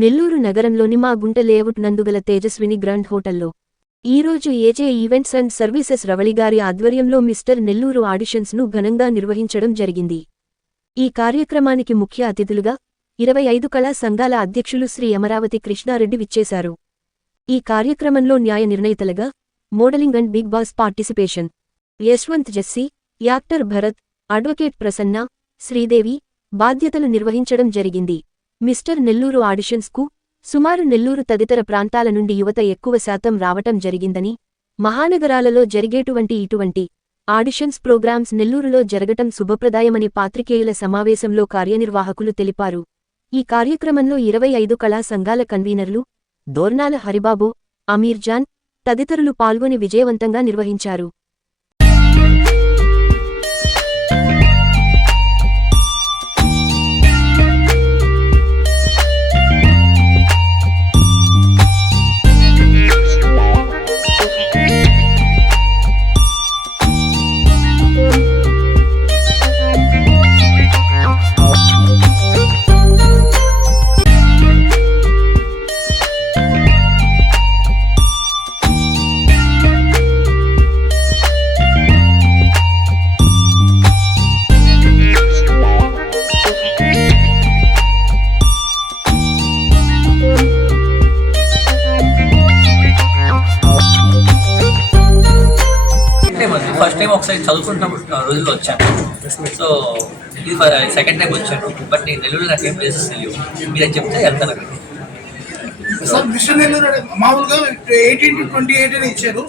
నెల్లూరు నగరంలోని మా గుంట లేఅవుట్ నందుగల తేజస్విని గ్రాండ్ హోటల్లో ఈరోజు ఏజే ఈవెంట్స్ అండ్ సర్వీసెస్ రవళిగారి ఆధ్వర్యంలో మిస్టర్ నెల్లూరు ఆడిషన్స్ను ఘనంగా నిర్వహించడం జరిగింది. ఈ కార్యక్రమానికి ముఖ్య అతిథులుగా 25 కళా సంఘాల అధ్యక్షులు శ్రీ అమరావతి కృష్ణారెడ్డి విచ్చేశారు. ఈ కార్యక్రమంలో న్యాయ నిర్ణయితలుగా modelling and Bigg Boss participation Yashwanth Jessie, actor Bharath, advocate Prasanna, Sridevi బాధ్యతలు నిర్వహించడం జరిగింది. మిస్టర్ నెల్లూరు ఆడిషన్స్కు సుమారు నెల్లూరు తదితర ప్రాంతాల నుండి యువత ఎక్కువ శాతం రావటం జరిగిందని, మహానగరాలలో ఇటువంటి ఆడిషన్స్ ప్రోగ్రామ్స్ నెల్లూరులో జరగటం శుభప్రదాయమని పాత్రికేయుల సమావేశంలో కార్యనిర్వాహకులు తెలిపారు. ఈ కార్యక్రమంలో 25 కళా సంఘాల కన్వీనర్లు దోర్నాల హరిబాబు, అమీర్జాన్ తదితరులు పాల్గొని విజయవంతంగా నిర్వహించారు. ఫస్ట్ టైం ఒకసారి చదువుకుంటున్న రోజుల్లో వచ్చాను. సో ఇది సెకండ్ టైం వచ్చాను. బట్ నేను నెల్లూరు నాకు ఏం ప్లేసెస్ తెలియదు. మీరు అని చెప్తే వెళ్తాను అక్కడ. సార్ మిస్టర్ నెల్లూరు మామూలుగా 18 to 28 అని ఇచ్చారు.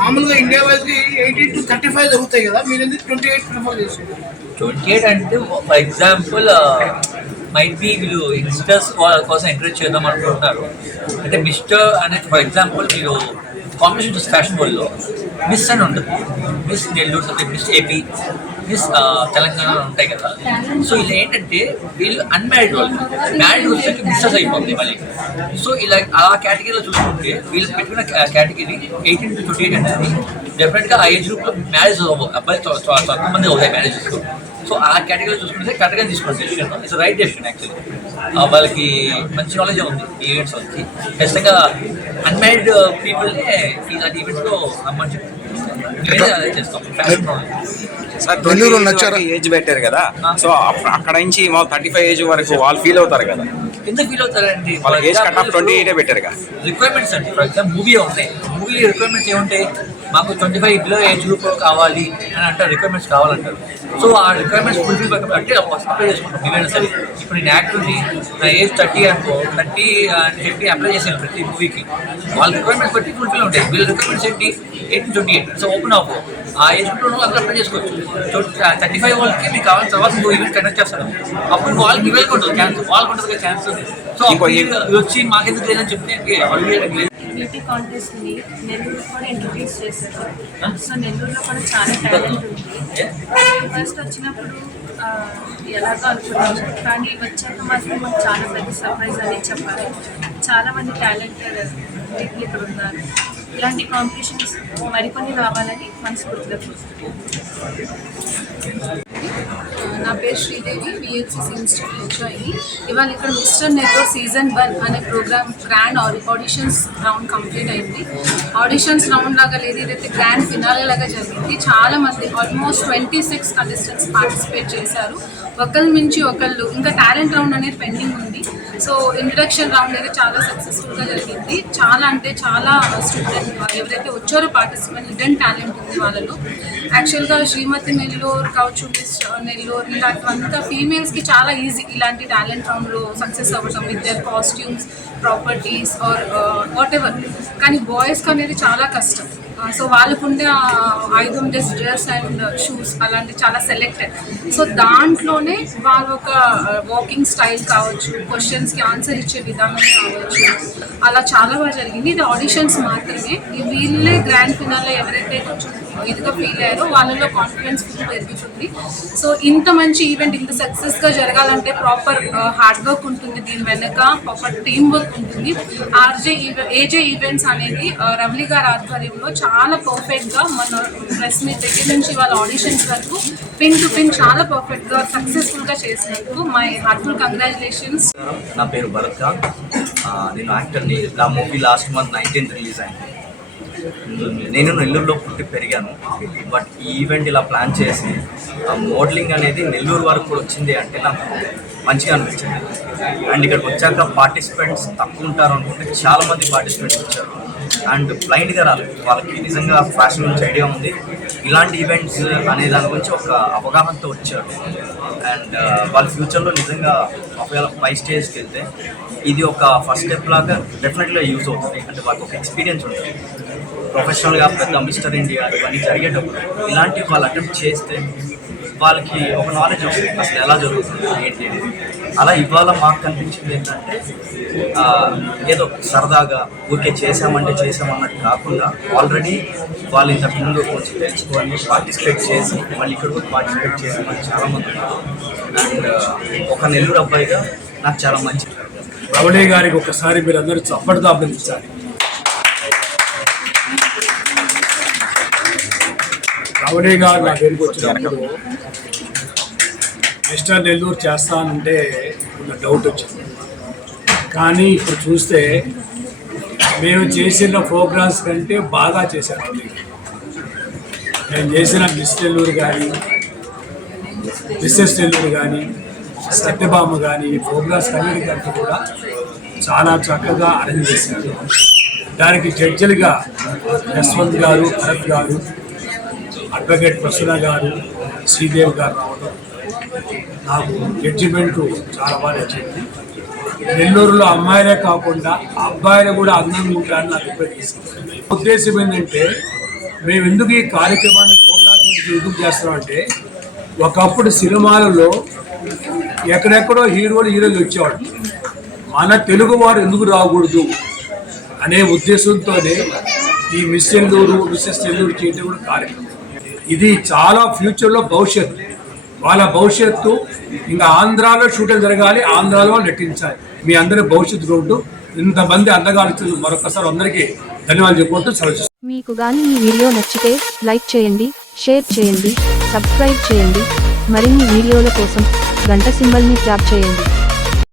మామూలుగా ఇండియా వైజ్ 18 to 35 జరుగుతాయి కదా, మీరు ఎందుకు 28 ప్రిఫర్ చేశారు? 28 అంటే ఫర్ ఎగ్జాంపుల్ మైట్ బి వీళ్ళు యంగ్స్టర్స్ కోసం ఎంకరేజ్ చేద్దాం అనుకుంటున్నారు. అంటే మిస్టర్ అనేది ఫర్ ఎగ్జాంపుల్ మీరు కాంపిటీషన్ చూసి ఫ్యాషన్ వరల్డ్లో మిస్ అని ఉంటుంది. Miss Nellore, miss AP, miss Telangana ఉంటాయి కదా. సో ఇలా ఏంటంటే వీళ్ళు అన్మ్యారీడ్ వాళ్ళు, మ్యారీడ్ వచ్చేసరికి మిస్సెస్ అయిపోతుంది మళ్ళీ. సో ఇలా ఆ కేటగిరీలో చూసుకుంటే వీళ్ళు పెట్టుకున్న కేటగిరీ 18 to 28 అనేది డెఫినెట్గా ఆ ఏజ్ గ్రూప్లో మ్యారేజ్ అబ్బాయి తక్కువ మంది అవుతాయి మ్యారేజెస్. సో ఆ కేటగిరీలో చూసుకుంటే కరెక్ట్గా తీసుకోండి decision. It's right decision actually. వాళ్ళకి మంచి నాలెడ్జ్ ఉంది ఈ ఈవెంట్స్ వాళ్ళకి. ఖచ్చితంగా అన్మ్యారీడ్ పీపుల్నే ఇలాంటి ఈవెంట్స్లో రమ్మని చేస్తాం. ఏజ్ పెట్టారు కదా, సో అక్కడ నుంచి 35 ఏజ్ వరకు వాళ్ళు ఫీల్ అవుతారు కదా. ఎందుకు ఫీల్ అవుతారండి? వాళ్ళకి ఏజ్ కట్ ఆఫ్ 28 పెట్టారు కదా. రిక్వైర్మెంట్స్ అండి. ఫర్ ఎగ్జాంపుల్ మూవీ ఉంటాయి. మూవీ రిక్వైర్మెంట్స్ ఏముంటాయి? మాకు 25 బిలో ఏజ్ గ్రూప్ కావాలి అని అంటారు, రిక్వైర్మెంట్స్ కావాలంటారు. సో ఆ రిక్వైర్మెంట్స్ ఫుల్ఫిల్ అంటే అప్లై చేసుకుంటాం. ఏమైనా సరే ఇప్పుడు నేను యాక్టర్ని, నా ఏజ్ 30 అనుకో, 30 అని చెప్పి అప్లై చేసాను ప్రతి మూవీకి. వాళ్ళ రిక్వైర్మెంట్స్ బట్టి ఫుల్ఫిల్ ఉంటాయి. వీళ్ళ రిక్వైర్మెంట్స్ ఏంటి? 18 to 28. సో ఓపెన్ ఆఫ్ ఆ ఏజ్ గ్రూప్లో అందరూ అప్లై చేసుకోవచ్చు. 35 వాళ్ళకి మీకు కావాల్సిన తర్వాత ఇంకో ఈవెంట్ కండక్ట్ చేస్తాను. అప్పుడు వాళ్ళకి వీళ్ళకి ఉంటుంది ఛాన్స్, వాళ్ళకి ఉంటుంది ఛాన్స్. సో వచ్చి మాకెందుకు లేదని చెప్తే బ్యూటీ కాంటెస్ట్ని నెల్లూరు కూడా ఇంట్రడ్యూస్ చేశారు. సో నెల్లూరులో కూడా చాలా టాలెంట్ ఉంది. ఫస్ట్ వచ్చినప్పుడు ఎలాగో అనుకున్నాము, కానీ వచ్చాక మాత్రం మాకు చాలా పెద్ద సర్ప్రైజ్ అని చెప్పాలి. చాలామంది టాలెంటెడ్ పీపుల్ ఇక్కడ ఉన్నారు. ఇలాంటి కాంపిటీషన్స్ మరికొన్ని రావాలని మనస్ఫూర్తిగా చూస్తున్నాను. నా పేరు శ్రీదేవి, బిఎల్సిసి ఇన్స్టిట్యూట్ అయ్యి ఇవాళ ఇక్కడ మిస్టర్ నెల్లూరు సీజన్ 1 అనే programme grand auditions round complete అయింది. ఆడిషన్స్ రౌండ్ లాగా లేదు, ఇదైతే గ్రాండ్ ఫినాలే లాగా జరిగింది. చాలామంది ఆల్మోస్ట్ 26 కంటెస్టెంట్స్ పార్టిసిపేట్ చేశారు. ఒకరి నుంచి ఒకళ్ళు. ఇంకా టాలెంట్ రౌండ్ అనేది పెండింగ్ ఉంది. సో ఇంట్రడక్షన్ రౌండ్ అయితే చాలా సక్సెస్ఫుల్గా జరిగింది. చాలా అంటే చాలా స్టూడెంట్ ఎవరైతే వచ్చారో పార్టిసిపెంట్ హిడెన్ టాలెంట్ ఉంది వాళ్ళలో. యాక్చువల్గా శ్రీమతి నెల్లూరు కావచ్చు, మిస్ నెల్లూరు ఇలాంటివంతా ఫీమేల్స్కి చాలా ఈజీ ఇలాంటి టాలెంట్ రౌండ్లో సక్సెస్ అవ్వడం with their costumes, properties or whatever. కానీ బాయ్స్కి అనేది చాలా కష్టం. సో వాళ్ళకుండే ఆయుధం డ్రెస్ అండ్ షూస్ అలాంటి చాలా సెలెక్టెడ్. సో దాంట్లోనే వాళ్ళ ఒక వాకింగ్ స్టైల్ కావచ్చు, క్వశ్చన్స్కి ఆన్సర్ ఇచ్చే విధానం కావచ్చు, అలా చాలా బాగా జరిగింది. ఇది ఆడిషన్స్ మాత్రమే. వీళ్ళే గ్రాండ్ ఫినాలే ఎవరైతే కొంచెం ఇదిగా ఫీల్ అయ్యారో వాళ్ళలో కాన్ఫిడెన్స్ పెరుగుతుంది. సో ఇంత మంచి ఈవెంట్ ఇంత సక్సెస్గా జరగాలంటే ప్రాపర్ హార్డ్ వర్క్ ఉంటుంది, దీని వెనక ప్రాపర్ టీమ్ వర్క్ ఉంటుంది. ఏజే ఈవెంట్స్ అనేది రవళి గారి ఆధ్వర్యంలో చాలా పర్ఫెక్ట్గా మన ప్రెస్ మీట్ దగ్గర నుంచి వాళ్ళ ఆడిషన్స్ వరకు పిన్ టు పిన్ చాలా పర్ఫెక్ట్గా సక్సెస్ఫుల్గా చేసినందుకు మై హార్ట్ఫుల్ కంగ్రాచులేషన్స్. నా పేరు భరత్ ఖాన్, నేను యాక్టర్ని. నా movie last month 19th release అయింది. నేను నెల్లూరులో పుట్టి పెరిగాను, బట్ ఈ ఈవెంట్ ఇలా ప్లాన్ చేసి మోడలింగ్ అనేది నెల్లూరు వరకు కూడా వచ్చింది అంటే నాకు మంచిగా అనిపించింది. అండ్ ఇక్కడికి వచ్చాక పార్టిసిపెంట్స్ తక్కువ ఉంటారు అనుకుంటే చాలామంది పార్టిసిపెంట్స్ వచ్చారు. అండ్ బ్లైండ్గా రాలేదు, వాళ్ళకి నిజంగా ఫ్యాషన్ గురించి ఐడియా ఉంది. ఇలాంటి ఈవెంట్స్ అనే దాని గురించి ఒక అవగాహనతో వచ్చారు. అండ్ వాళ్ళ ఫ్యూచర్లో నిజంగా ఒకవేళ పై స్టేజ్కి వెళ్తే ఇది ఒక ఫస్ట్ స్టెప్ లాగా డెఫినెట్గా యూజ్ అవుతుంది. అంటే వాళ్ళకి ఒక ఎక్స్పీరియన్స్ ఉంటుంది. ప్రొఫెషనల్గా పెద్ద మిస్టర్ ఇండియా ఇవన్నీ జరిగేటప్పుడు ఇలాంటివి వాళ్ళు అటెంప్ట్ చేస్తే వాళ్ళకి ఒక నాలెడ్జ్ వస్తుంది అసలు ఎలా జరుగుతుంది ఏంటి అనేది. అలా ఇవాళ మాకు కనిపించింది ఏంటంటే ఏదో సరదాగా ఊరికే చేసామన్నట్టు కాకుండా ఆల్రెడీ వాళ్ళు ఇంతకు ముందు కొంచెం తెలుసుకొని పార్టిసిపేట్ చేసి మళ్ళీ ఇక్కడ కూడా పార్టిసిపేట్ చేసామని చాలామంది ఉన్నారు. అండ్ ఒక నెల్లూరు అబ్బాయిగా నాకు చాలా మంచి. రవళి గారికి ఒకసారి మీరు అందరూ చప్పటితో అభినందించాలి. రవళి గారు నా దగ్గరికి వచ్చినప్పుడు మిస్టర్ నెల్లూరు చేస్తానంటే ఒక డౌట్ వచ్చింది. కానీ ఇప్పుడు చూస్తే మేము చేసిన ప్రోగ్రామ్స్ కంటే బాగా చేశారు. నేను చేసిన మిస్ నెల్లూరు కానీ మిస్సెస్ నెల్లూరు కానీ సత్యభామ కానీ ఈ ప్రోగ్రామ్స్ అన్నిటికంటే కూడా చాలా చక్కగా అరేంజ్ చేశారు. దానికి జడ్జిలుగా యశ్వంత్ గారు, భరత్ గారు, అడ్వకేట్ ప్రసన్న గారు, శ్రీదేవి గారు రావడం నాకు జడ్జిమెంటు చాలా బాగా నచ్చింది. నెల్లూరులో అమ్మాయిలే కాకుండా అబ్బాయిలు కూడా అందంగా ఉంటారని నాకు ఉపయోగిస్తుంది. ఉద్దేశం ఏంటంటే మేము ఎందుకు ఈ కార్యక్రమాన్ని ప్రోగ్రామ్స్ ఎందుకు చేస్తున్నామంటే ఒకప్పుడు సినిమాలలో ఎక్కడెక్కడో హీరోలు వచ్చేవాడు, మన తెలుగు వారు ఎందుకు రాకూడదు అనే ఉద్దేశంతోనే ఈ మిస్ నెల్లూరు మిస్సెస్ నెల్లూరు చేయడం కూడా కార్యక్రమం. ఇది చాలా ఫ్యూచర్లో భవిష్యత్తు, వాళ్ళ భవిష్యత్తు ఇంకా ఆంధ్రాలో షూటింగ్ జరగాలి, ఆంధ్రాలో నటించాలి. మీ అందరి భవిష్యత్తు ఉంటూ ఇంతమంది అందగాడు మరొకసారి అందరికీ ధన్యవాదాలు చెప్పుకుంటూ సెలవు. మీకు గాని ఈ వీడియో నచ్చితే లైక్ చేయండి, షేర్ చేయండి, సబ్స్క్రైబ్ చేయండి. మరిన్ని వీడియోల కోసం గంట సింబల్ని ట్యాప్ చేయండి.